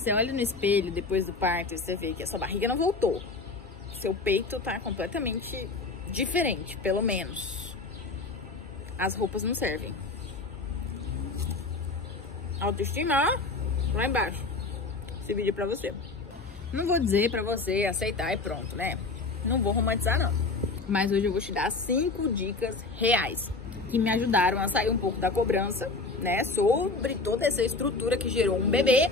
Você olha no espelho depois do parto e você vê que a sua barriga não voltou. Seu peito tá completamente diferente, pelo menos. As roupas não servem. Autoestima, lá embaixo. Esse vídeo é pra você. Não vou dizer pra você aceitar e pronto, né? Não vou romantizar, não. Mas hoje eu vou te dar 5 dicas reais que me ajudaram a sair um pouco da cobrança, né? Sobre toda essa estrutura que gerou um bebê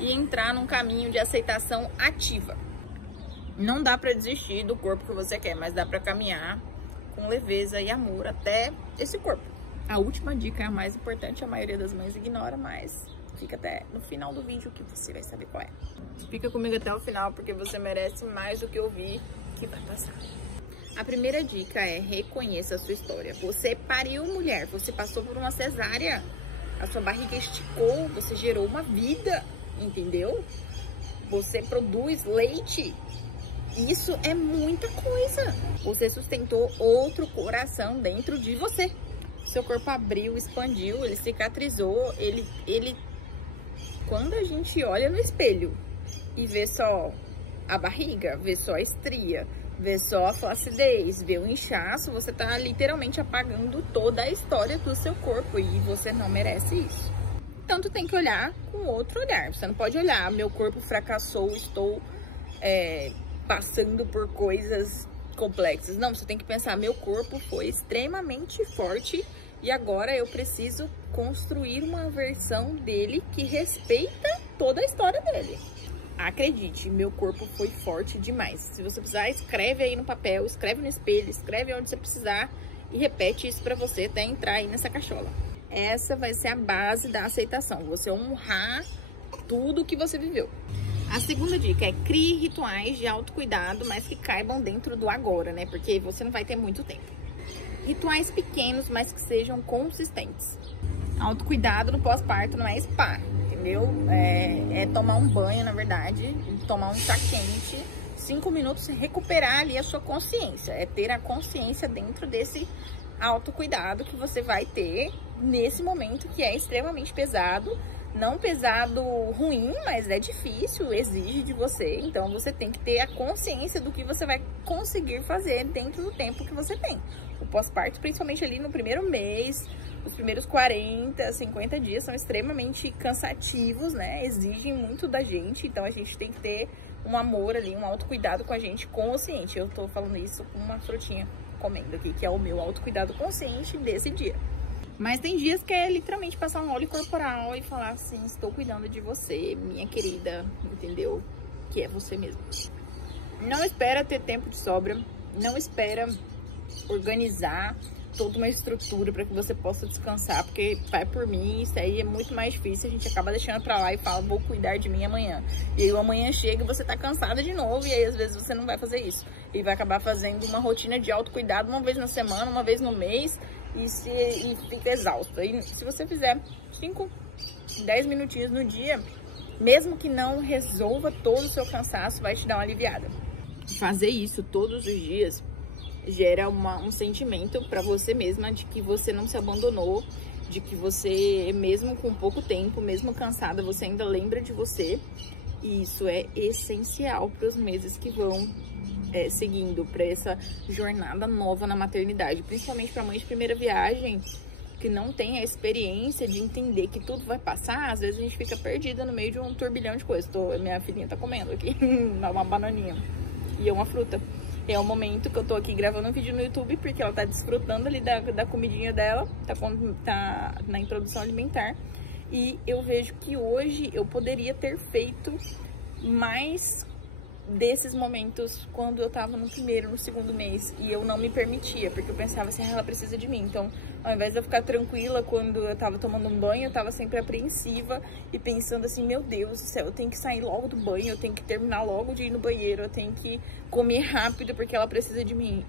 e entrar num caminho de aceitação ativa. Não dá pra desistir do corpo que você quer, mas dá pra caminhar com leveza e amor até esse corpo. A última dica é a mais importante, a maioria das mães ignora, mas fica até no final do vídeo que você vai saber qual é. Fica comigo até o final, porque você merece mais do que ouvir que vai passar. A primeira dica é: reconheça a sua história. Você pariu, mulher, você passou por uma cesárea, a sua barriga esticou, você gerou uma vida, entendeu? Você produz leite. Isso é muita coisa. Você sustentou outro coração dentro de você. Seu corpo abriu, expandiu, ele cicatrizou, ele... Quando a gente olha no espelho e vê só a barriga, vê só a estria, vê só a flacidez, vê o inchaço, você tá literalmente apagando toda a história do seu corpo e você não merece isso. Então tu tem que olhar com outro olhar. Você não pode olhar, meu corpo fracassou, estou passando por coisas complexas. Não, você tem que pensar, meu corpo foi extremamente forte e agora eu preciso construir uma versão dele que respeita toda a história dele. Acredite, meu corpo foi forte demais. Se você precisar, escreve aí no papel, escreve no espelho, escreve onde você precisar e repete isso pra você até entrar aí nessa cachola. Essa vai ser a base da aceitação, você honrar tudo que você viveu. A segunda dica é: crie rituais de autocuidado, mas que caibam dentro do agora, né? Porque você não vai ter muito tempo. Rituais pequenos, mas que sejam consistentes. Autocuidado no pós-parto não é spa, entendeu? É tomar um banho, na verdade, tomar um chá quente, 5 minutos, recuperar ali a sua consciência. É ter a consciência dentro desse autocuidado que você vai ter nesse momento que é extremamente pesado. Não pesado ruim, mas é difícil, exige de você. Então você tem que ter a consciência do que você vai conseguir fazer dentro do tempo que você tem. O pós-parto, principalmente ali no primeiro mês, os primeiros 40, 50 dias são extremamente cansativos, né? Exigem muito da gente, então a gente tem que ter um amor ali, um autocuidado com a gente consciente. Eu tô falando isso com uma frutinha comendo aqui, que é o meu autocuidado consciente desse dia. Mas tem dias que é literalmente passar um óleo corporal e falar assim: estou cuidando de você, minha querida, entendeu? Que é você mesmo. Não espera ter tempo de sobra, não espera organizar toda uma estrutura para que você possa descansar, porque vai por mim, isso aí é muito mais difícil. A gente acaba deixando pra lá e fala: vou cuidar de mim amanhã. E aí o amanhã chega e você tá cansada de novo, e aí às vezes você não vai fazer isso. E vai acabar fazendo uma rotina de autocuidado uma vez na semana, uma vez no mês, e fica exausta. E se você fizer 5, 10 minutinhos no dia, mesmo que não resolva todo o seu cansaço, vai te dar uma aliviada. Fazer isso todos os dias gera um sentimento pra você mesma de que você não se abandonou, de que você, mesmo com pouco tempo, mesmo cansada, você ainda lembra de você. E isso é essencial para os meses que vão seguindo, para essa jornada nova na maternidade, principalmente para mãe de primeira viagem, que não tem a experiência de entender que tudo vai passar. Às vezes a gente fica perdida no meio de um turbilhão de coisas. Minha filhinha tá comendo aqui uma bananinha e uma fruta. É o momento que eu tô aqui gravando um vídeo no YouTube, porque ela tá desfrutando ali da comidinha dela, tá na introdução alimentar. E eu vejo que hoje eu poderia ter feito mais desses momentos quando eu tava no primeiro, no segundo mês, e eu não me permitia, porque eu pensava assim: ela precisa de mim. Então, ao invés de eu ficar tranquila quando eu tava tomando um banho, eu tava sempre apreensiva e pensando assim: meu Deus do céu, eu tenho que sair logo do banho, eu tenho que terminar logo de ir no banheiro, eu tenho que comer rápido porque ela precisa de mim.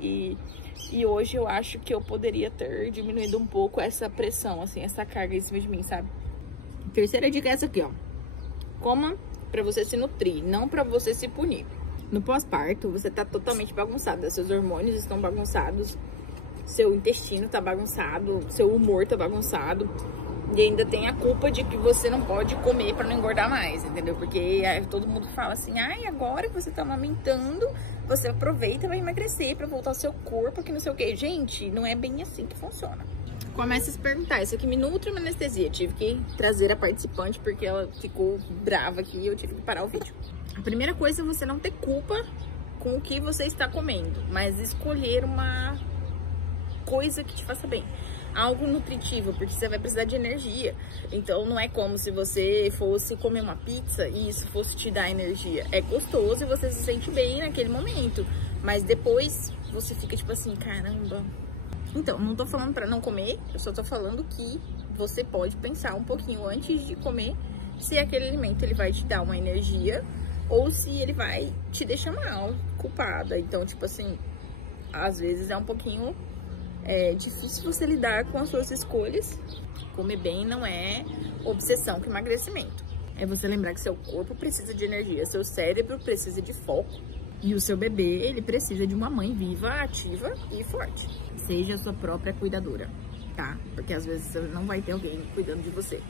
E hoje eu acho que eu poderia ter diminuído um pouco essa pressão, assim, essa carga em cima de mim, sabe? Terceira dica é essa aqui, ó: coma pra você se nutrir, não pra você se punir. No pós-parto, você tá totalmente bagunçada, seus hormônios estão bagunçados, seu intestino tá bagunçado, seu humor tá bagunçado. E ainda tem a culpa de que você não pode comer pra não engordar mais, entendeu? Porque todo mundo fala assim, ai, agora que você tá amamentando, você aproveita e vai emagrecer pra voltar ao seu corpo, que não sei o quê. Gente, não é bem assim que funciona. Começa a se perguntar, isso aqui me nutre uma anestesia? Tive que trazer a participante porque ela ficou brava aqui e eu tive que parar o vídeo. A primeira coisa é você não ter culpa com o que você está comendo, mas escolher uma coisa que te faça bem. Algo nutritivo, porque você vai precisar de energia. Então não é como se você fosse comer uma pizza e isso fosse te dar energia. É gostoso e você se sente bem naquele momento, mas depois você fica tipo assim, caramba. Então, não tô falando pra não comer, eu só tô falando que você pode pensar um pouquinho antes de comer se aquele alimento ele vai te dar uma energia ou se ele vai te deixar mal, culpada. Então, tipo assim, às vezes é um pouquinho difícil você lidar com as suas escolhas. Comer bem não é obsessão com emagrecimento. É você lembrar que seu corpo precisa de energia, seu cérebro precisa de foco. E o seu bebê, ele precisa de uma mãe viva, ativa e forte. Seja a sua própria cuidadora, tá? Porque às vezes você não vai ter alguém cuidando de você.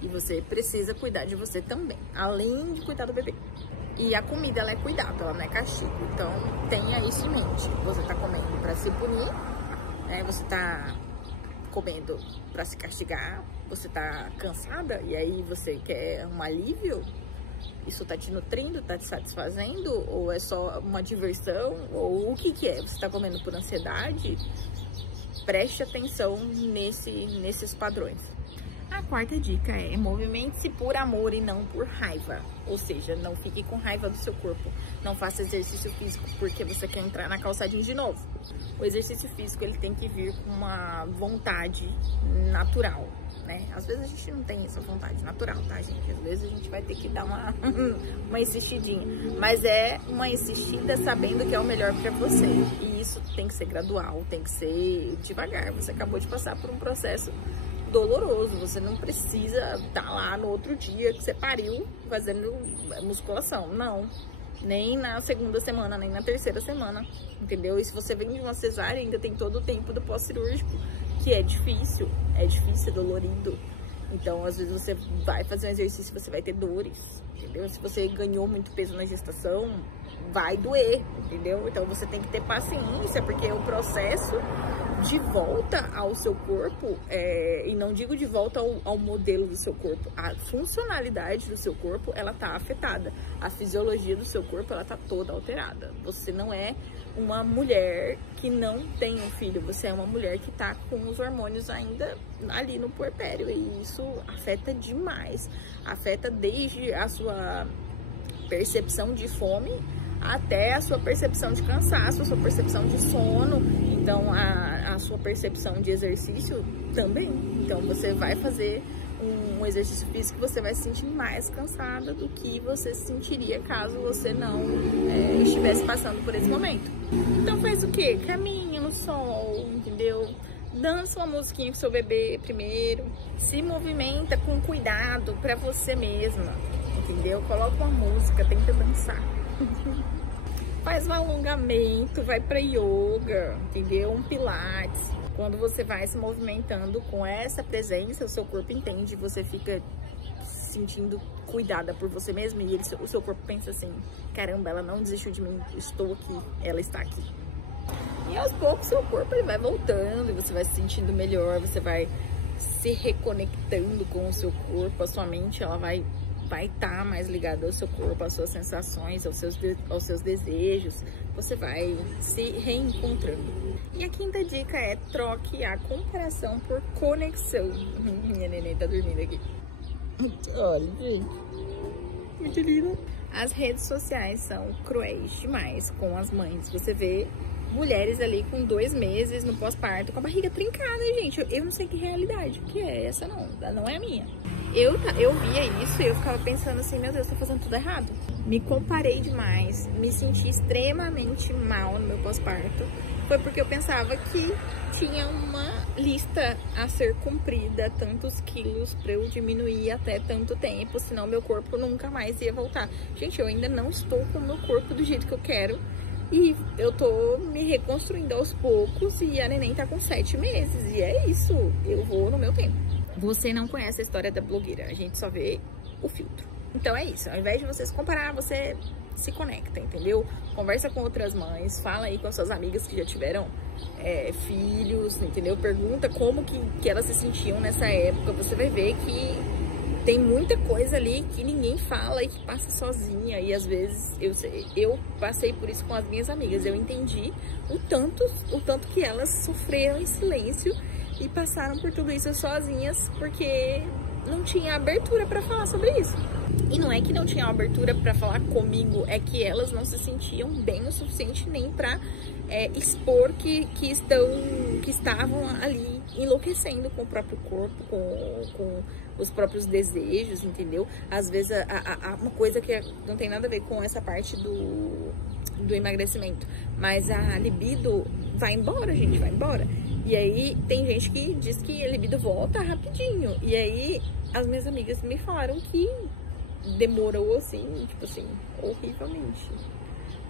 E você precisa cuidar de você também, além de cuidar do bebê. E a comida, ela é cuidado, ela não é castigo. Então, tenha isso em mente. Você tá comendo pra se punir, né? Você tá comendo pra se castigar, você tá cansada e aí você quer um alívio. Isso tá te nutrindo, tá te satisfazendo? Ou é só uma diversão? Ou o que que é? Você tá comendo por ansiedade? Preste atenção nesses padrões. A quarta dica é: movimente-se por amor e não por raiva. Ou seja, não fique com raiva do seu corpo. Não faça exercício físico porque você quer entrar na calçadinha de novo. O exercício físico, ele tem que vir com uma vontade natural, né? Às vezes a gente não tem essa vontade natural, tá, gente? Às vezes a gente vai ter que dar uma insistidinha. Mas é uma insistida sabendo que é o melhor pra você. E isso tem que ser gradual, tem que ser devagar. Você acabou de passar por um processo doloroso, você não precisa estar lá no outro dia que você pariu fazendo musculação, não, nem na segunda semana, nem na terceira semana, entendeu? E se você vem de uma cesárea, ainda tem todo o tempo do pós-cirúrgico, que é difícil, é dolorido. Então, às vezes você vai fazer um exercício e você vai ter dores, entendeu? Se você ganhou muito peso na gestação, vai doer, entendeu? Então, você tem que ter paciência, porque o processo de volta ao seu corpo, e não digo de volta ao modelo do seu corpo, a funcionalidade do seu corpo, ela tá afetada. A fisiologia do seu corpo, ela tá toda alterada. Você não é uma mulher que não tem um filho, você é uma mulher que tá com os hormônios ainda ali no puerpério, e isso afeta demais. Afeta desde a sua percepção de fome até a sua percepção de cansaço, a sua percepção de sono, então a sua percepção de exercício também. Então você vai fazer um exercício físico e você vai se sentir mais cansada do que você se sentiria caso você não estivesse passando por esse momento. Então faz o quê? Caminha no sol, entendeu? Dança uma musiquinha com seu bebê primeiro, se movimenta com cuidado pra você mesma, entendeu? Coloca uma música, tenta dançar. Faz um alongamento, vai pra yoga, entendeu? Um pilates. Quando você vai se movimentando com essa presença, o seu corpo entende, você fica se sentindo cuidada por você mesma e o seu corpo pensa assim, caramba, ela não desistiu de mim, estou aqui, ela está aqui. E aos poucos seu corpo ele vai voltando e você vai se sentindo melhor, você vai se reconectando com o seu corpo, a sua mente ela vai estar mais ligada ao seu corpo, às suas sensações, aos seus desejos, você vai se reencontrando. E a quinta dica é: troque a comparação por conexão. Minha neném tá dormindo aqui. Olha, gente, muito lindo. As redes sociais são cruéis demais com as mães. Você vê mulheres ali com 2 meses no pós-parto, com a barriga trincada, gente. Eu não sei que realidade que é essa, não é a minha. Eu via isso e eu ficava pensando assim, meu Deus, tô fazendo tudo errado. Me comparei demais, me senti extremamente mal no meu pós-parto. Foi porque eu pensava que tinha uma lista a ser cumprida, tantos quilos pra eu diminuir até tanto tempo, senão meu corpo nunca mais ia voltar. Gente, eu ainda não estou com o meu corpo do jeito que eu quero. E eu tô me reconstruindo aos poucos e a neném tá com 7 meses. E é isso, eu vou no meu tempo. você não conhece a história da blogueira, a gente só vê o filtro. Então é isso, ao invés de você se comparar, você se conecta, entendeu? Conversa com outras mães, fala aí com as suas amigas que já tiveram filhos, entendeu? Pergunta como que elas se sentiam nessa época, você vai ver que tem muita coisa ali que ninguém fala e que passa sozinha. E às vezes, eu passei por isso com as minhas amigas. Eu entendi o tanto que elas sofreram em silêncio e passaram por tudo isso sozinhas, porque não tinha abertura para falar sobre isso. E não é que não tinha abertura para falar comigo, é que elas não se sentiam bem o suficiente nem para expor que estavam ali enlouquecendo com o próprio corpo, com os próprios desejos, entendeu? Às vezes uma coisa que não tem nada a ver com essa parte do emagrecimento, mas a libido vai embora, gente, vai embora. E aí tem gente que diz que a libido volta rapidinho. E aí as minhas amigas me falaram que demorou assim, tipo assim, horrivelmente,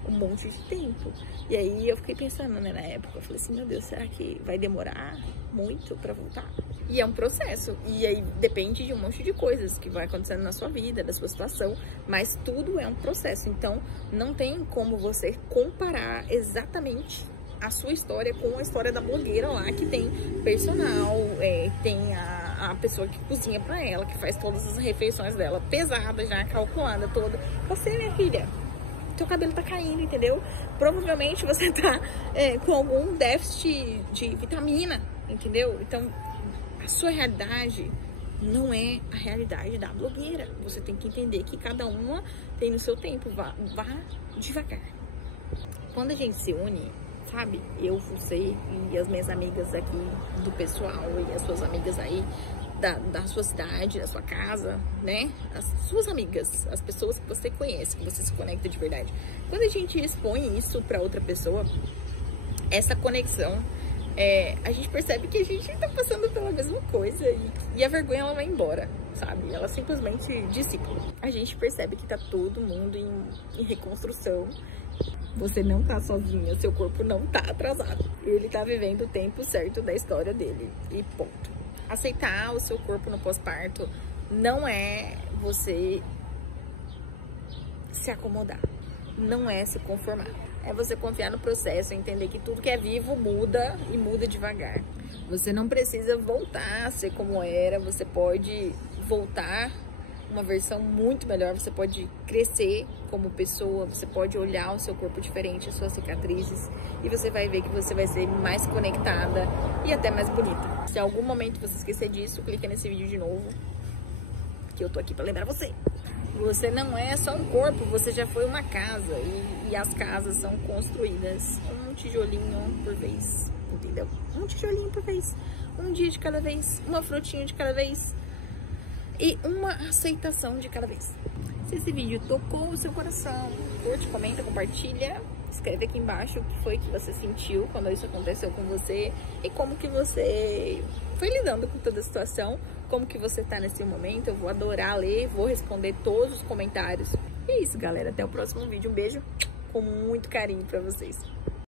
um monte de tempo. E aí eu fiquei pensando, né, na época, eu falei assim, meu Deus, será que vai demorar muito pra voltar? E é um processo, e aí depende de um monte de coisas que vai acontecendo na sua vida, da sua situação, mas tudo é um processo, então não tem como você comparar exatamente a sua história com a história da blogueira lá, que tem personal, tem a pessoa que cozinha pra ela, que faz todas as refeições dela, pesada já, calculada toda. Você, minha filha, teu cabelo tá caindo, entendeu? Provavelmente você tá com algum déficit de vitamina, entendeu? Então, a sua realidade não é a realidade da blogueira. Você tem que entender que cada uma tem no seu tempo, vá devagar. Quando a gente se une, sabe, eu, você e as minhas amigas aqui do pessoal e as suas amigas aí da sua cidade, da sua casa, né? As suas amigas, as pessoas que você conhece, que você se conecta de verdade. Quando a gente expõe isso pra outra pessoa, essa conexão, a gente percebe que a gente tá passando pela mesma coisa e a vergonha ela vai embora, sabe? Ela simplesmente dissipa. A gente percebe que tá todo mundo em reconstrução. Você não tá sozinha, seu corpo não tá atrasado. Ele tá vivendo o tempo certo da história dele. E ponto. Aceitar o seu corpo no pós-parto não é você se acomodar. Não é se conformar. É você confiar no processo, entender que tudo que é vivo muda e muda devagar. Você não precisa voltar a ser como era, você pode voltar uma versão muito melhor, você pode crescer como pessoa, você pode olhar o seu corpo diferente, as suas cicatrizes, e você vai ver que você vai ser mais conectada e até mais bonita. Se em algum momento você esquecer disso, clica nesse vídeo de novo, que eu tô aqui pra lembrar você. Você não é só um corpo, você já foi uma casa, e as casas são construídas um tijolinho por vez, entendeu? Um tijolinho por vez, um dia de cada vez, uma frutinha de cada vez, e uma aceitação de cada vez. Se esse vídeo tocou o seu coração, curte, comenta, compartilha, escreve aqui embaixo o que foi que você sentiu quando isso aconteceu com você e como que você foi lidando com toda a situação, como que você tá nesse momento. Eu vou adorar ler, vou responder todos os comentários. E é isso, galera. Até o próximo vídeo. Um beijo com muito carinho pra vocês.